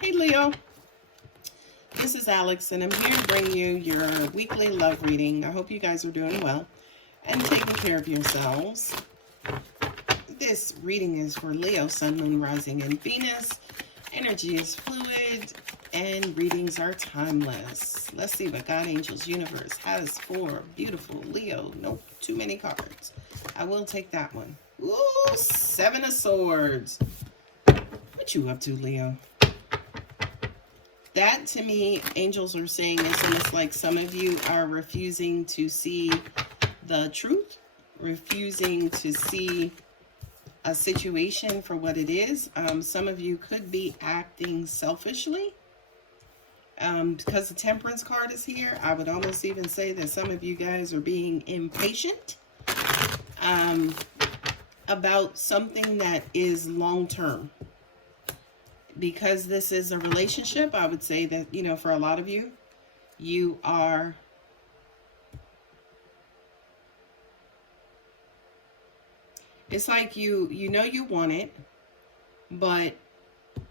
Hey Leo, this is Alex and I'm here to bring you your weekly love reading. I hope you guys are doing well and taking care of yourselves. This reading is for Leo, Sun, Moon, Rising, and Venus. Energy is fluid and readings are timeless. Let's see what God, Angels, Universe has for beautiful Leo. Nope, too many cards. I will take that one. Ooh, Seven of Swords. What you up to, Leo? That to me, angels are saying it's almost like some of you are refusing to see the truth, refusing to see a situation for what it is. Some of you could be acting selfishly. Because the Temperance card is here, I would almost even say that some of you guys are being impatient about something that is long-term. Because this is a relationship, I would say that, for a lot of you, you are it's like you know you want it, but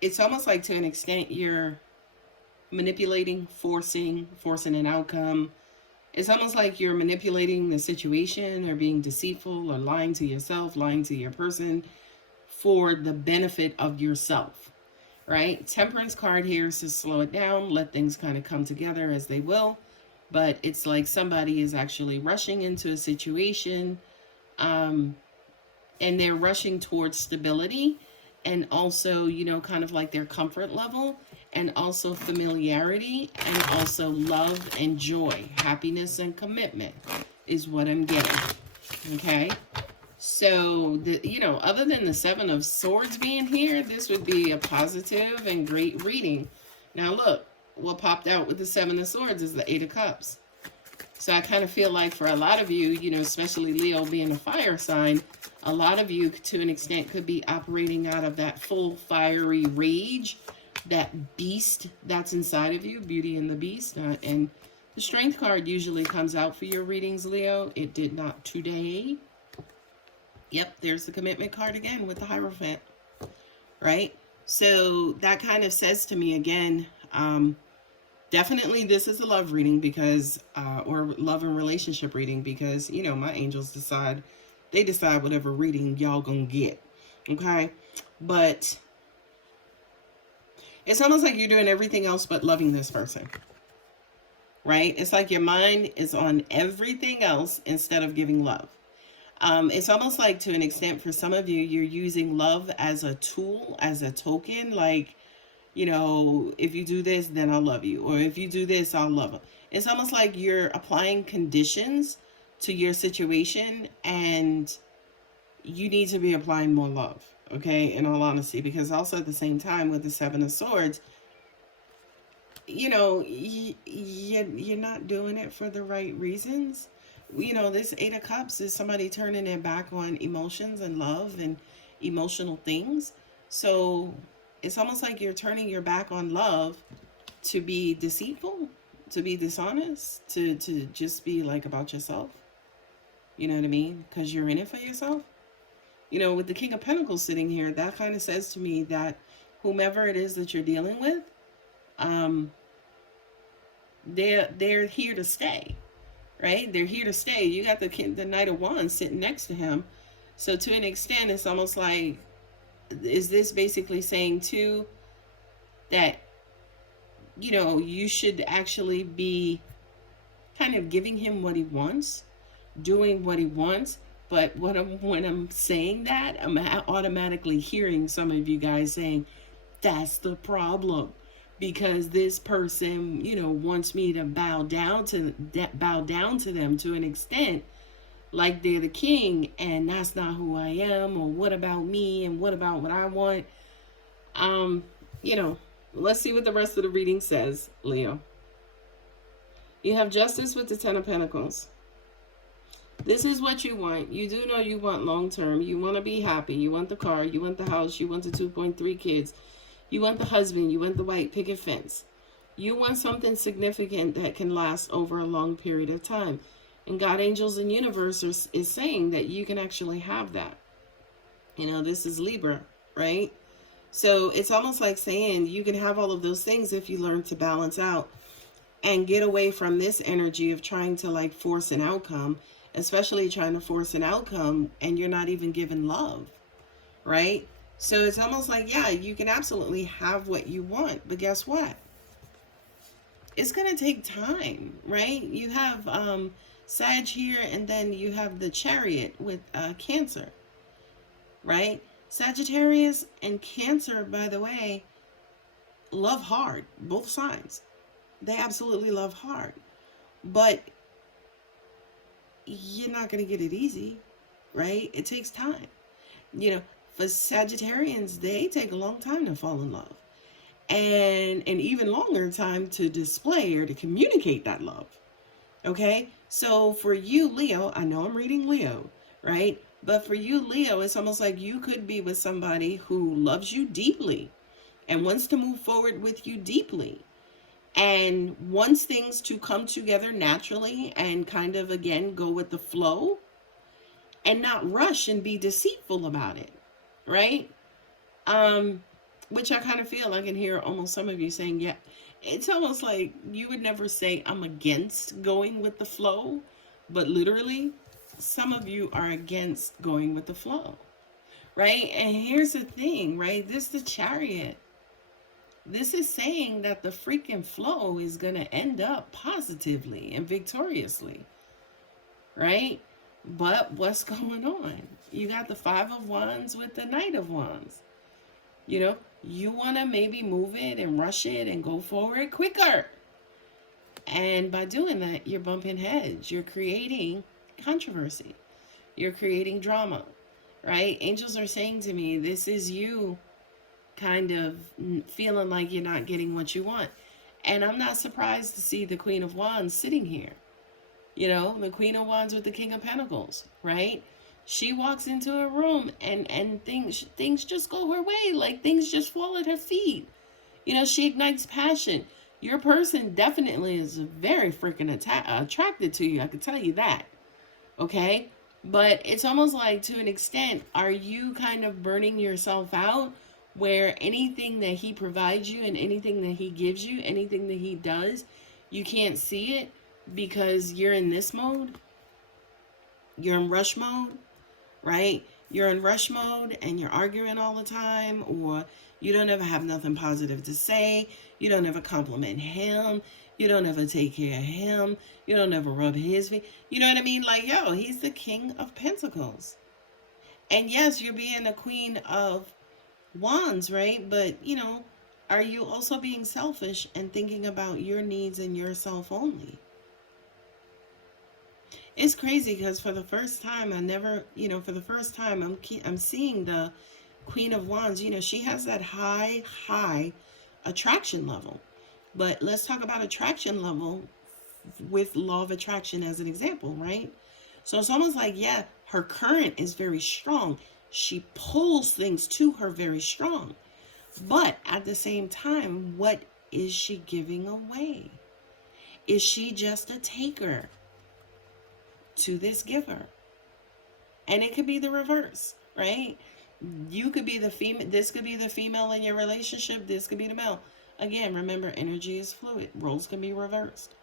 it's almost like to an extent you're manipulating, forcing an outcome. It's almost like you're manipulating the situation or being deceitful or lying to yourself, lying to your person for the benefit of yourself. Right? Temperance card here is to slow it down, let things kind of come together as they will. But it's like somebody is actually rushing into a situation, and they're rushing towards stability and also, kind of like their comfort level and also familiarity and also love and joy, happiness and commitment is what I'm getting. Okay? So, other than the Seven of Swords being here, this would be a positive and great reading. Now, look, what popped out with the Seven of Swords is the Eight of Cups. So, I kind of feel like for a lot of you, especially Leo being a fire sign, a lot of you, to an extent, could be operating out of that full fiery rage, that beast that's inside of you, Beauty and the Beast. And the Strength card usually comes out for your readings, Leo. It did not today. Yep, there's the Commitment card again with the Hierophant, right? So that kind of says to me again, definitely this is a love reading because, or love and relationship reading because, my angels decide whatever reading y'all gonna get, okay? But it's almost like you're doing everything else but loving this person, right? It's like your mind is on everything else instead of giving love. It's almost like to an extent for some of you, you're using love as a tool, as a token. Like, if you do this, then I'll love you. Or if you do this, I'll love it. It's almost like you're applying conditions to your situation and you need to be applying more love. Okay, in all honesty, because also at the same time with the Seven of Swords, you're not doing it for the right reasons. This Eight of Cups is somebody turning their back on emotions and love and emotional things. So it's almost like you're turning your back on love to be deceitful, to be dishonest, to just be like about yourself. You know what I mean? Because you're in it for yourself. With the King of Pentacles sitting here, that kind of says to me that whomever it is that you're dealing with, they're here to stay. Right? They're here to stay. You got the Knight of Wands sitting next to him. So to an extent, it's almost like, is this basically saying too that, you should actually be kind of giving him what he wants, doing what he wants. But when I'm saying that, I'm automatically hearing some of you guys saying, that's the problem. Because this person, wants me to bow down to them to an extent, like they're the king, and that's not who I am. Or what about me? And what about what I want? Let's see what the rest of the reading says, Leo. You have Justice with the Ten of Pentacles. This is what you want. You do know you want long term. You want to be happy. You want the car. You want the house. You want the 2.3 kids. You want the husband. You want the white picket fence. You want something significant that can last over a long period of time. And God, Angels, and Universe is saying that you can actually have that. This is Libra, right? So it's almost like saying you can have all of those things if you learn to balance out and get away from this energy of trying to like force an outcome, especially trying to force an outcome and you're not even given love, right? So it's almost like, yeah, you can absolutely have what you want, but guess what? It's going to take time, right? You have Sag here, and then you have the Chariot with Cancer, right? Sagittarius and Cancer, by the way, love hard, both sides. They absolutely love hard. But you're not going to get it easy, right? It takes time. You know, for Sagittarians, they take a long time to fall in love. And an even longer time to display or to communicate that love. Okay? So for you, Leo, I know I'm reading Leo, right? But for you, Leo, it's almost like you could be with somebody who loves you deeply and wants to move forward with you deeply and wants things to come together naturally and kind of, again, go with the flow and not rush and be deceitful about it, right? Which I kind of feel I can hear almost some of you saying, yeah, it's almost like you would never say I'm against going with the flow, but literally some of you are against going with the flow, right? And here's the thing, right? This is the Chariot. This is saying that the freaking flow is going to end up positively and victoriously, right? But what's going on? You got the Five of Wands with the Knight of Wands. You know, you want to maybe move it and rush it and go forward quicker. And by doing that, you're bumping heads. You're creating controversy. You're creating drama, right? Angels are saying to me, this is you kind of feeling like you're not getting what you want. And I'm not surprised to see the Queen of Wands sitting here. You know, the Queen of Wands with the King of Pentacles, right? She walks into a room and things just go her way. Like things just fall at her feet. You know, she ignites passion. Your person definitely is very freaking attracted to you. I can tell you that. Okay? But it's almost like, to an extent, are you kind of burning yourself out where anything that he provides you and anything that he gives you, anything that he does, you can't see it because you're in this mode? You're in rush mode, right? You're in rush mode and you're arguing all the time, or you don't ever have nothing positive to say. You don't ever compliment him. You don't ever take care of him. You don't ever rub his feet. You know what I mean? Like, yo, he's the King of Pentacles. And yes, you're being a Queen of Wands, right? But, you know, are you also being selfish and thinking about your needs and yourself only? It's crazy because for the first time, for the first time, I'm seeing the Queen of Wands. You know, she has that high attraction level. But let's talk about attraction level with law of attraction as an example, right? So it's almost like, yeah, her current is very strong. She pulls things to her very strong. But at the same time, what is she giving away? Is she just a taker to this giver? And it could be the reverse, right? You could be the female. This could be the female in your relationship. This could be the male. Again, remember, energy is fluid. Roles can be reversed.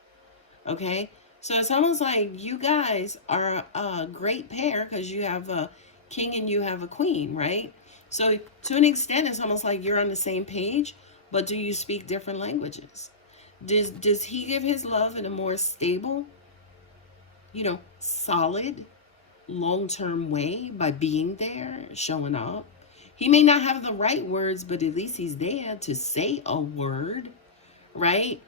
Okay? So it's almost like you guys are a great pair because you have a king and you have a queen, right? So to an extent, it's almost like you're on the same page, but do you speak different languages? Does he give his love in a more stable, solid, long-term way by being there, showing up? He may not have the right words, but at least he's there to say a word, right?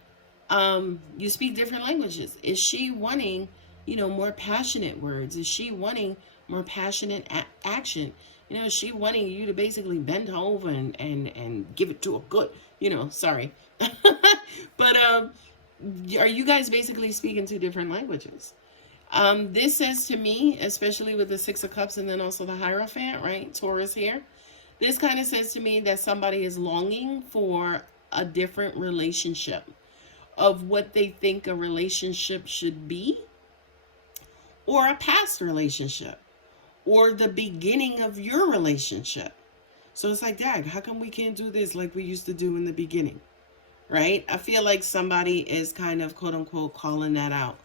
You speak different languages. Is she wanting, more passionate words? Is she wanting more passionate action? Is she wanting you to basically bend over and give it to a good, sorry. But are you guys basically speaking two different languages? This says to me, especially with the Six of Cups and then also the Hierophant, right? Taurus here. This kind of says to me that somebody is longing for a different relationship, of what they think a relationship should be, or a past relationship, or the beginning of your relationship. So it's like, Dad, how come we can't do this like we used to do in the beginning? Right? I feel like somebody is kind of quote unquote calling that out.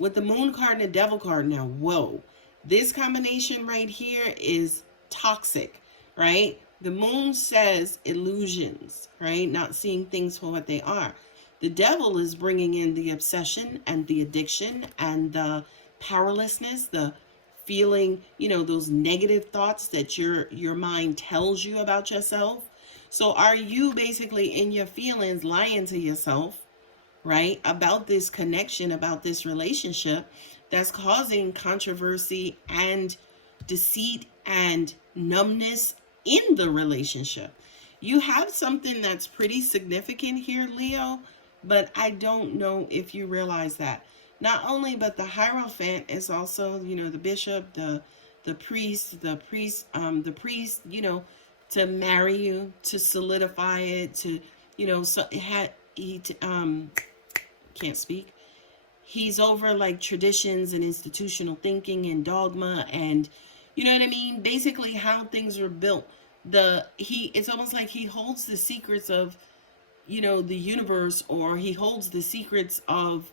With the moon card and the devil card now, whoa. This combination right here is toxic, right? The moon says illusions, right? Not seeing things for what they are. The devil is bringing in the obsession and the addiction and the powerlessness, the feeling, those negative thoughts that your mind tells you about yourself. So are you basically in your feelings lying to yourself, right, about this connection, about this relationship that's causing controversy and deceit and numbness in the relationship? You have something that's pretty significant here, Leo, but I don't know if you realize that. Not only, but the Hierophant is also, the bishop, the priest, the priest, to marry you, to solidify it, to, so it had, can't speak. He's over like traditions and institutional thinking and dogma and, you know what I mean? Basically how things are built. It's almost like he holds the secrets of, the universe, or he holds the secrets of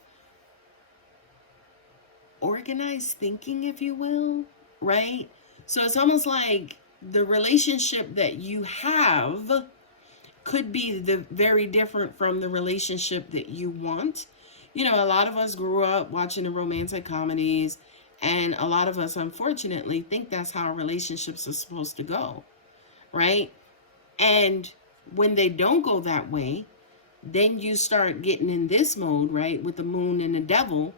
organized thinking, if you will, right? So it's almost like the relationship that you have could be very different from the relationship that you want. A lot of us grew up watching the romantic comedies, and a lot of us, unfortunately, think that's how relationships are supposed to go, right? And when they don't go that way, then you start getting in this mode, right, with the moon and the devil,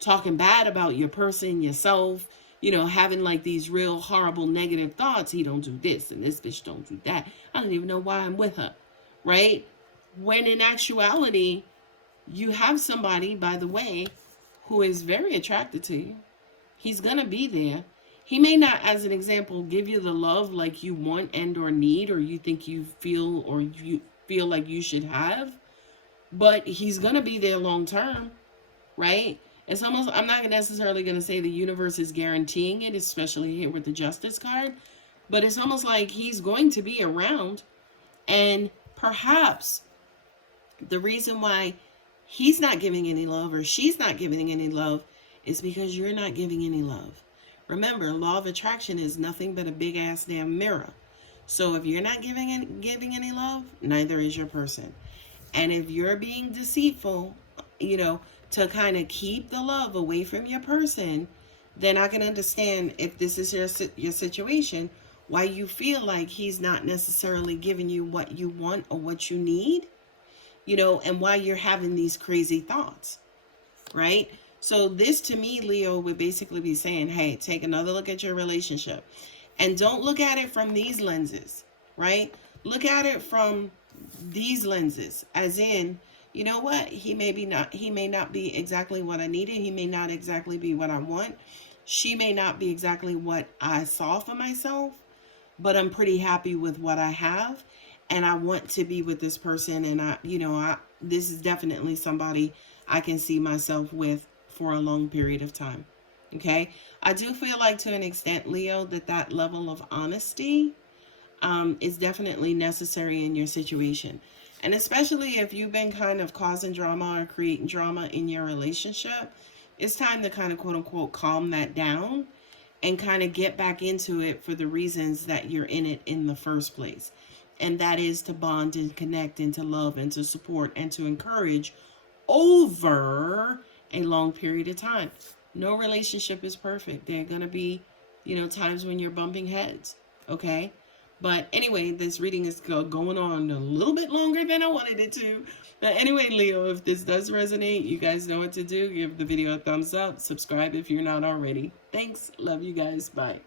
talking bad about your person, yourself, having like these real horrible negative thoughts. He don't do this and this bitch don't do that. I don't even know why I'm with her, right? When in actuality, you have somebody, by the way, who is very attracted to you. He's gonna be there. He may not, as an example, give you the love like you want and or need, or you think you feel, or you feel like you should have, but he's gonna be there long term, right? It's almost, I'm not necessarily going to say the universe is guaranteeing it, especially here with the Justice card, but it's almost like he's going to be around. And perhaps the reason why he's not giving any love or she's not giving any love is because you're not giving any love. Remember, law of attraction is nothing but a big ass damn mirror. So if you're not giving any love, neither is your person. And if you're being deceitful, to kind of keep the love away from your person, then I can understand, if this is your situation, why you feel like he's not necessarily giving you what you want or what you need, and why you're having these crazy thoughts, right? So this, to me, Leo, would basically be saying, hey, take another look at your relationship, and don't look at it from these lenses, right? Look at it from these lenses, as in, you know what? He may not be exactly what I needed. He may not exactly be what I want. She may not be exactly what I saw for myself, but I'm pretty happy with what I have. And I want to be with this person. And this is definitely somebody I can see myself with for a long period of time. Okay. I do feel like, to an extent, Leo, that level of honesty is definitely necessary in your situation. And especially if you've been kind of causing drama or creating drama in your relationship, it's time to kind of quote unquote calm that down and kind of get back into it for the reasons that you're in it in the first place. And that is to bond and connect and to love and to support and to encourage over a long period of time. No relationship is perfect. There are going to be, times when you're bumping heads. Okay. But anyway, this reading is going on a little bit longer than I wanted it to. But anyway, Leo, if this does resonate, you guys know what to do. Give the video a thumbs up. Subscribe if you're not already. Thanks. Love you guys. Bye.